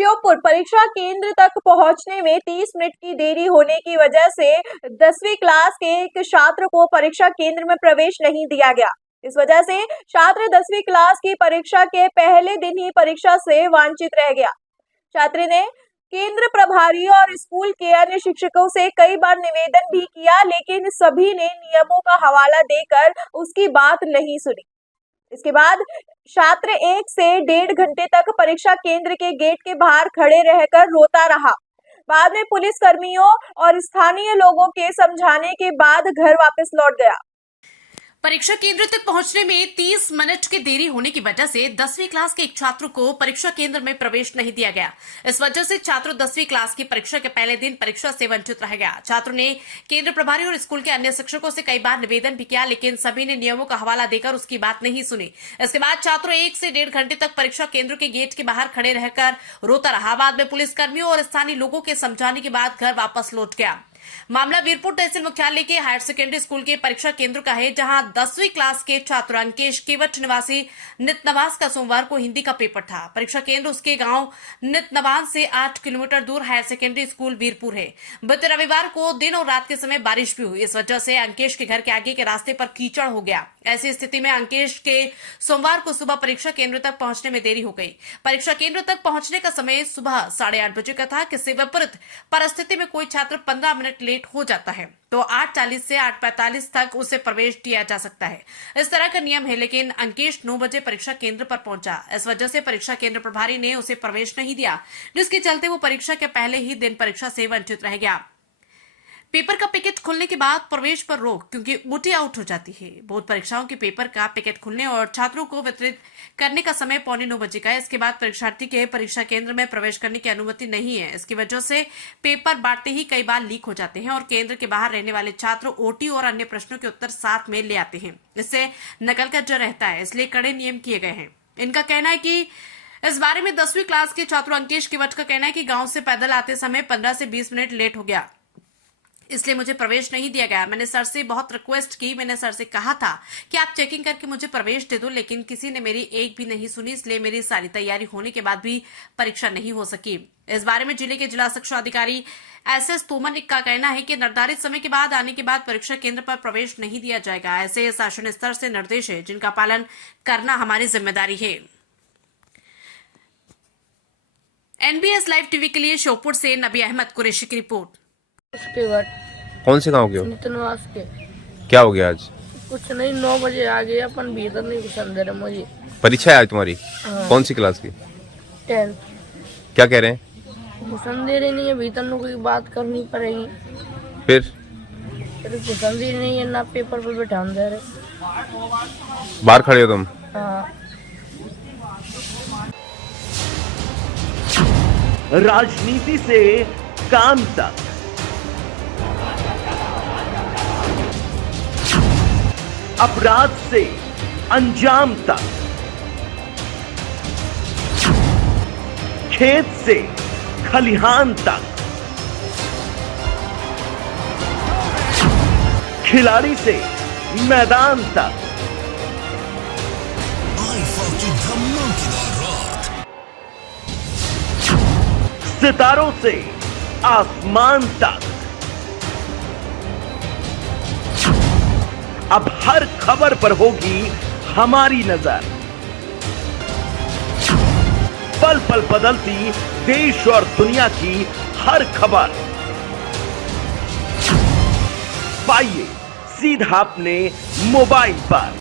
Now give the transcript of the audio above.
श्योपुर परीक्षा केंद्र तक पहुंचने में 30 मिनट की देरी होने की वजह से 10वीं क्लास के एक छात्र को परीक्षा केंद्र में प्रवेश नहीं दिया गया। इस वजह से छात्र 10वीं क्लास की परीक्षा के पहले दिन ही परीक्षा से वंचित रह गया। छात्र ने केंद्र प्रभारी और स्कूल के अन्य शिक्षकों से कई बार निवेदन भी किया, लेकिन सभी ने नियमों का हवाला देकर उसकी बात नहीं सुनी। इसके बाद छात्र 1 से 1.5 घंटे तक परीक्षा केंद्र के गेट के बाहर खड़े रहकर रोता रहा। बाद में पुलिस कर्मियों और स्थानीय लोगों के समझाने के बाद घर वापस लौट गया। परीक्षा केंद्र तक पहुंचने में 30 मिनट की देरी होने की वजह से 10वीं क्लास के एक छात्र को परीक्षा केंद्र में प्रवेश नहीं दिया गया। इस वजह से छात्र 10वीं क्लास की परीक्षा के पहले दिन परीक्षा से वंचित रह गया। छात्र ने केंद्र प्रभारी और स्कूल के अन्य शिक्षकों से कई बार निवेदन भी किया, लेकिन सभी ने नियमों का हवाला देकर उसकी बात नहीं सुनी। इसके बाद छात्र 1 से 1.5 घंटे तक परीक्षा केंद्र के गेट के बाहर खड़े रहकर रोता रहा। बाद में पुलिस कर्मियों और स्थानीय लोगों के समझाने के बाद घर वापस लौट गया। मामला वीरपुर तहसील मुख्यालय के हायर सेकेंडरी स्कूल के परीक्षा केंद्र का है, जहां 10वीं क्लास के छात्र अंकेश केवट निवासी नितनवास का सोमवार को हिंदी का पेपर था। परीक्षा केंद्र उसके गांव नितनवास से 8 किलोमीटर दूर हायर सेकेंडरी स्कूल वीरपुर है। बीते रविवार को दिन और रात के समय बारिश भी हुई। इस वजह से अंकेश के घर के आगे के रास्ते पर कीचड़ हो गया। ऐसी स्थिति में अंकेश के सोमवार को सुबह परीक्षा केंद्र तक पहुंचने में देरी हो गई। परीक्षा केंद्र तक पहुंचने का समय सुबह 8:30 बजे का था। किसी विपरीत परिस्थिति में कोई छात्र 15 मिनट लेट हो जाता है तो 8:40 से 8:45 तक उसे प्रवेश दिया जा सकता है। इस तरह का नियम है, लेकिन अंकेश 9 बजे परीक्षा केंद्र पर पहुंचा। इस वजह से परीक्षा केंद्र प्रभारी ने उसे प्रवेश नहीं दिया, जिसके चलते वो परीक्षा के पहले ही दिन परीक्षा से वंचित रह गया। पेपर का पैकेट खुलने के बाद प्रवेश पर रोक, क्योंकि ओटी आउट हो जाती है। बोर्ड परीक्षाओं के पेपर का पैकेट खुलने और छात्रों को वितरित करने का समय 8:45 बजे का है। इसके बाद परीक्षार्थी के परीक्षा केंद्र में प्रवेश करने की अनुमति नहीं है। इसकी वजह से पेपर बांटते ही कई बार लीक हो जाते हैं और केंद्र के बाहर रहने वाले छात्र ओटी और अन्य प्रश्नों के उत्तर साथ में ले आते हैं। इससे नकल का डर रहता है, इसलिए कड़े नियम किए गए हैं। इनका कहना है कि इस बारे में 10वीं क्लास के छात्र अंकेश केवट का कहना है कि गांव से पैदल आते समय 15 से 20 मिनट लेट हो गया, इसलिए मुझे प्रवेश नहीं दिया गया। मैंने सर से बहुत रिक्वेस्ट की, मैंने सर से कहा था कि आप चेकिंग करके मुझे प्रवेश दे दो, लेकिन किसी ने मेरी एक भी नहीं सुनी। इसलिए मेरी सारी तैयारी होने के बाद भी परीक्षा नहीं हो सकी। इस बारे में जिले के जिला शिक्षा अधिकारी SS तोमर का कहना है कि निर्धारित समय के बाद आने के बाद परीक्षा केंद्र पर प्रवेश नहीं दिया जाएगा। ऐसे शासन स्तर से निर्देश है, जिनका पालन करना हमारी जिम्मेदारी है। NBS लाइव टीवी के लिए श्योपुर से नबी अहमद कुरैशी की रिपोर्ट। उसके बाद कौन से गांव के हो? नितनवास के। क्या हो गया आज? कुछ नहीं, 9 बजे आ गए, अपन भीतर नहीं घुसन दे रहे मुझे। परीक्षा है आज तुम्हारी? हाँ। कौन सी क्लास की? 10th। क्या कह रहे हैं? घुसन दे रहे नहीं है, भीतर में कोई बात करनी पड़ेगी। फिर घुसन दे नहीं है ना, पेपर पर बैठा दे रहे। बाहर खड़े हो तुम? हाँ। राजनीति से काम तक, अपराध से अंजाम तक, खेत से खलिहान तक, खिलाड़ी से मैदान तक, सितारों से आसमान तक, अब हर खबर पर होगी हमारी नजर। पल पल बदलती देश और दुनिया की हर खबर पाइए सीधा अपने मोबाइल पर।